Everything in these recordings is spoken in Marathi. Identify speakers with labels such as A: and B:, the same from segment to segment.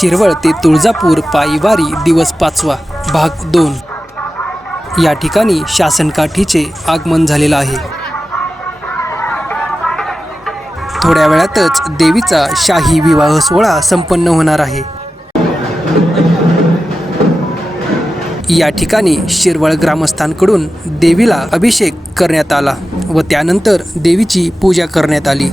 A: शिरवळ ते तुळजापूर पायीवारी दिवस पाचवा भाग दोन. या ठिकाणी शासनकाठीचे आगमन झालेलं आहे. थोड्या वेळातच देवीचा शाही विवाह सोहळा संपन्न होणार आहे. या ठिकाणी शिरवळ ग्रामस्थांकडून देवीला अभिषेक करण्यात आला व त्यानंतर देवीची पूजा करण्यात आली.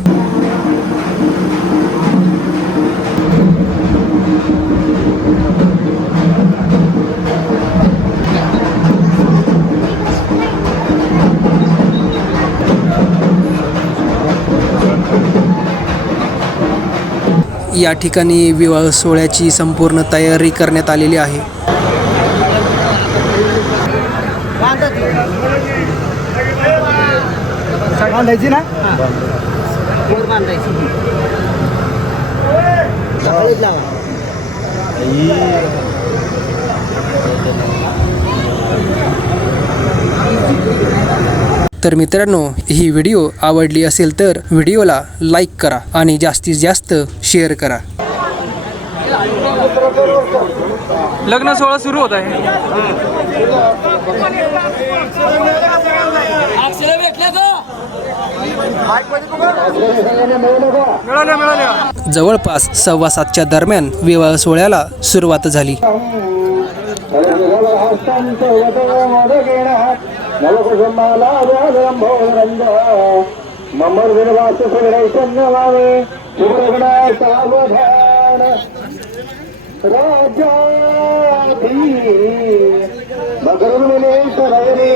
A: या ठिकाणी विवाह सोहळ्याची संपूर्ण तयारी करण्यात आलेली आहे.
B: ना?
A: तर मित्रांनो ही व्हिडिओ आवडली असेल तर व्हिडिओला लाईक करा आणि जास्तीत जास्त शेअर करा.
C: लग्न सोहळा सुरू होत आहे.
A: जवळपास सव्वा सातच्या दरम्यान विवाह सोहळ्याला सुरुवात झाली.
B: நலகுசமாலாதாரம் போகிறந்தோ மம்மர் வினவாசு சுவரை சொன்னவாவே சுவரகுண சாவதான ராஜாதி மகருவினேஸ்வரே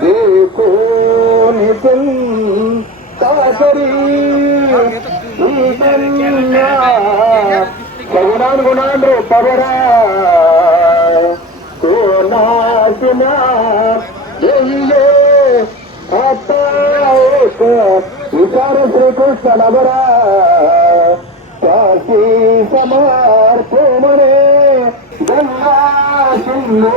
B: தேகோ நிதன் காசரி சகுணான் குணான் பவரா ফাতেমা রহিলে আতাউক ইসার শ্রীকৃষ্ণ নবরা কাশি সমার তোমারে গঙ্গা সিন্ধু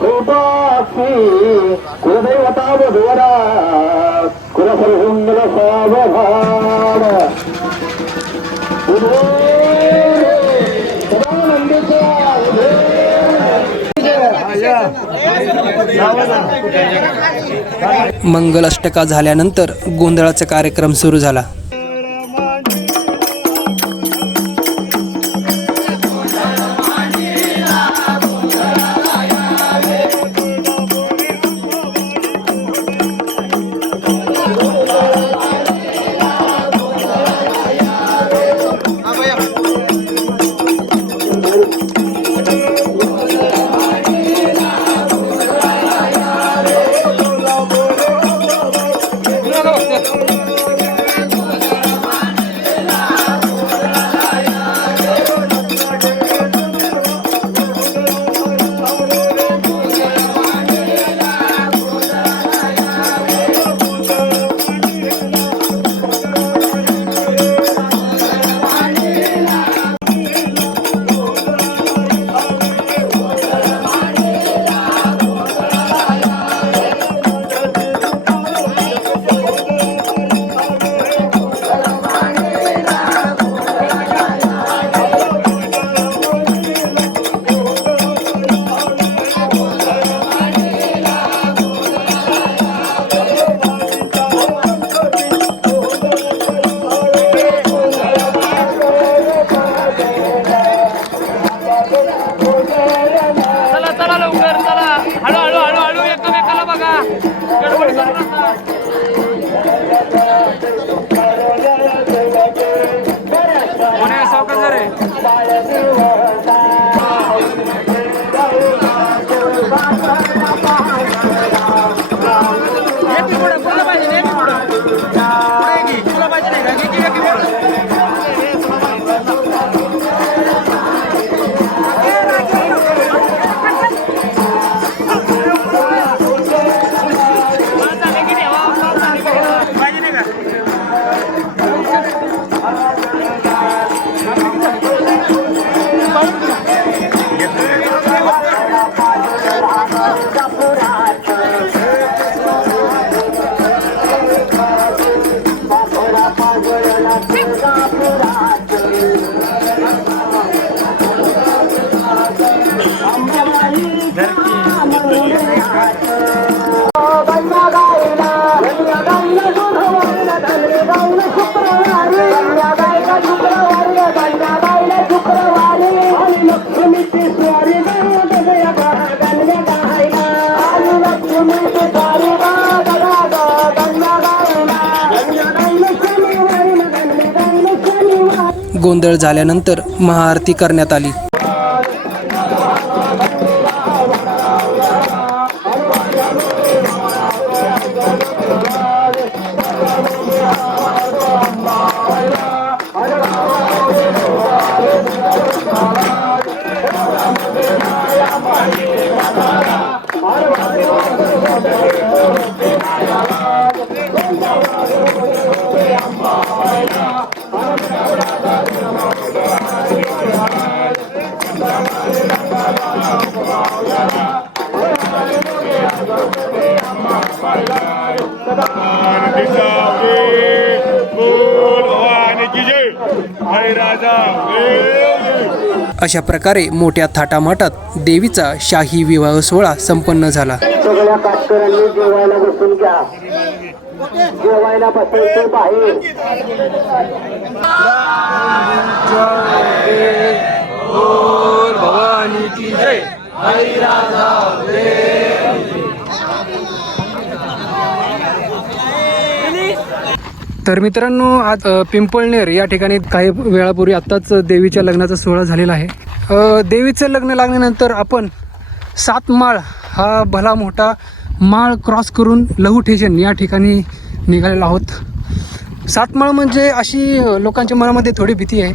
B: कृपाक्षी कुलदैवता वधुवरा कुलसंहिंद्र
A: मंगलाष्टका झाल्यानंतर गोंधळाचा कार्यक्रम सुरू झाला. Lord.
B: गोंधळ झाल्यानंतर महाआरती करण्यात आली. अशा प्रकारे मोठ्या थाटामाटात देवीचा शाही विवाह सोहळा संपन्न झाला.
A: सगळ्या काटकऱ्यांनी जेवायला बसून घ्या. जेवायला बसायचे बाहेर.
C: भवानी की जय. तर मित्रांनो आज पिंपळनेर या ठिकाणी काही वेळापूर्वी आत्ताच देवीच्या लग्नाचा सोहळा झालेला आहे. देवीचं लग्न लागल्यानंतर आपण सात माळ हा भला मोठा माळ क्रॉस करून लहू ठेशन या ठिकाणी निघालेलो आहोत. सात माळ म्हणजे अशी लोकांच्या मनामध्ये थोडी भीती आहे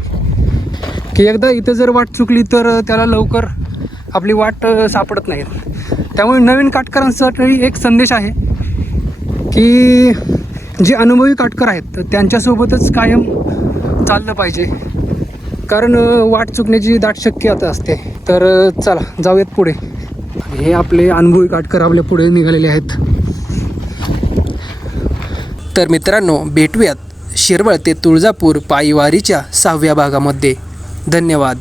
C: की एकदा इथं जर वाट चुकली तर त्याला लवकर आपली वाट सापडत नाही. त्यामुळे नवीन काटकरांसाठी एक संदेश आहे की जे अनुभवी काटकर आहेत तर त्यांच्यासोबतच कायम चाललं पाहिजे. कारण वाट चुकण्याची दाट शक्यता असते. तर चला जाऊयात पुढे. हे आपले अनुभवी काटकर आपल्या पुढे निघालेले आहेत.
B: तर मित्रांनो भेटूयात शिरवळ ते तुळजापूर पायीवारीच्या सहाव्या भागामध्ये. धन्यवाद.